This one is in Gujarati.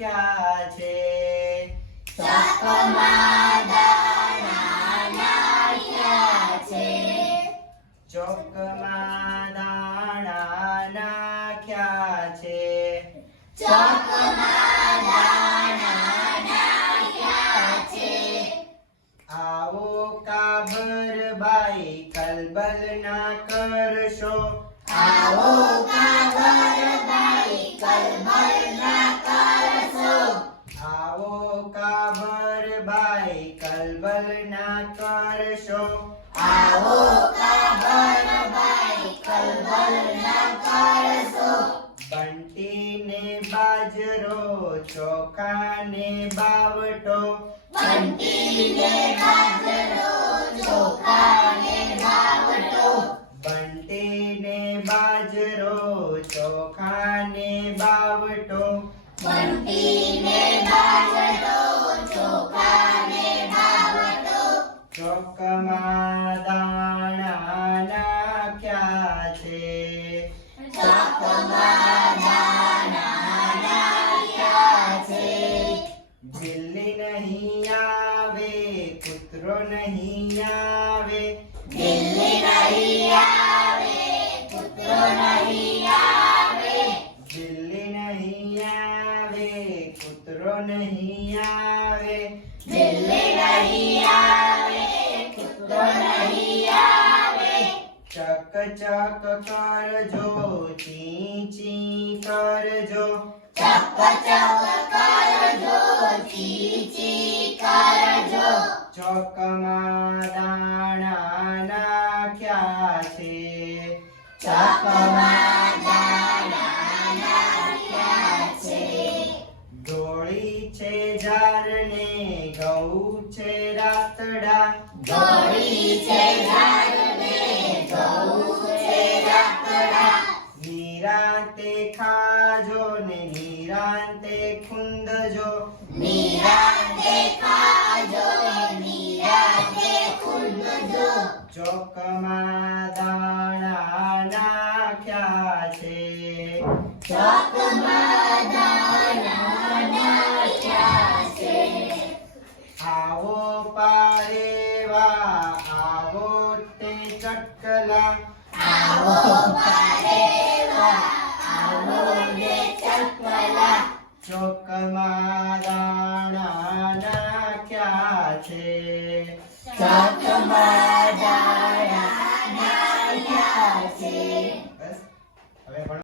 નાખ્યા છે. ચોકમાં દાણા નાખ્યા છે. ચોકમાં દાણા નાખ્યા છે. ચોકમાં દાણા નાખ્યા છે. આવો કાબરબાઈ કલબલ ના કરશો. આવો કાબરબાઈ કલબલ ના કરશો. આવો કાબરબાઈ કલબલ ના કરશો. આવો કાબરબાઈ કલબલ ના કરશો. બંટીને બાજરો ચોખાને બાવટો. બંટીને બાજરો ચોખાને બાવટો. બંટીને બાજરો ચોખાને બાવટો. બંટીને બાજરો ચોખાને બાવટો. ચોકમાં દાણા નાખ્યા છે. ચોકમાં દાણા નાખ્યા છે. બિલ્લી નહીં આવે કૂતરો નહીં આવે. બિલ્લી નહીં આવે કૂતરો નહીં આવે. બિલ્લી નહીં આવે કૂતરો નહીં આવે. બિલ્લી નહીં આવે કૂતરો નહીં આવે. ચક ચક કરજો ચી ચી કરજો. ચક ચક કરજો ચી ચી કરજો. ચોકમાં દાણા નાખ્યા છે. ચોકમાં દાણા નાખ્યા છે. ઢોળી છે ઝારને ઘઉં છે રાતડા. ઢોળી છે ઝાડને ઘઉં છે રાતડા. નિરાંતે ખાજો ને નિરાંતે ખૂંદજો. નિરાંતે ખાજો નિરાંતે ખૂંદજો. ચોકમાં દાણા નાખ્યા છે. ચોકમાં